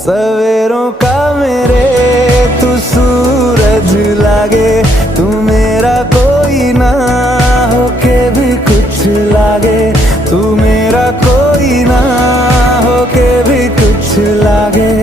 सवेरों का मेरे तू सूरज लागे, तू मेरा कोई ना होके भी कुछ लागे, तू मेरा कोई ना होके भी कुछ लागे।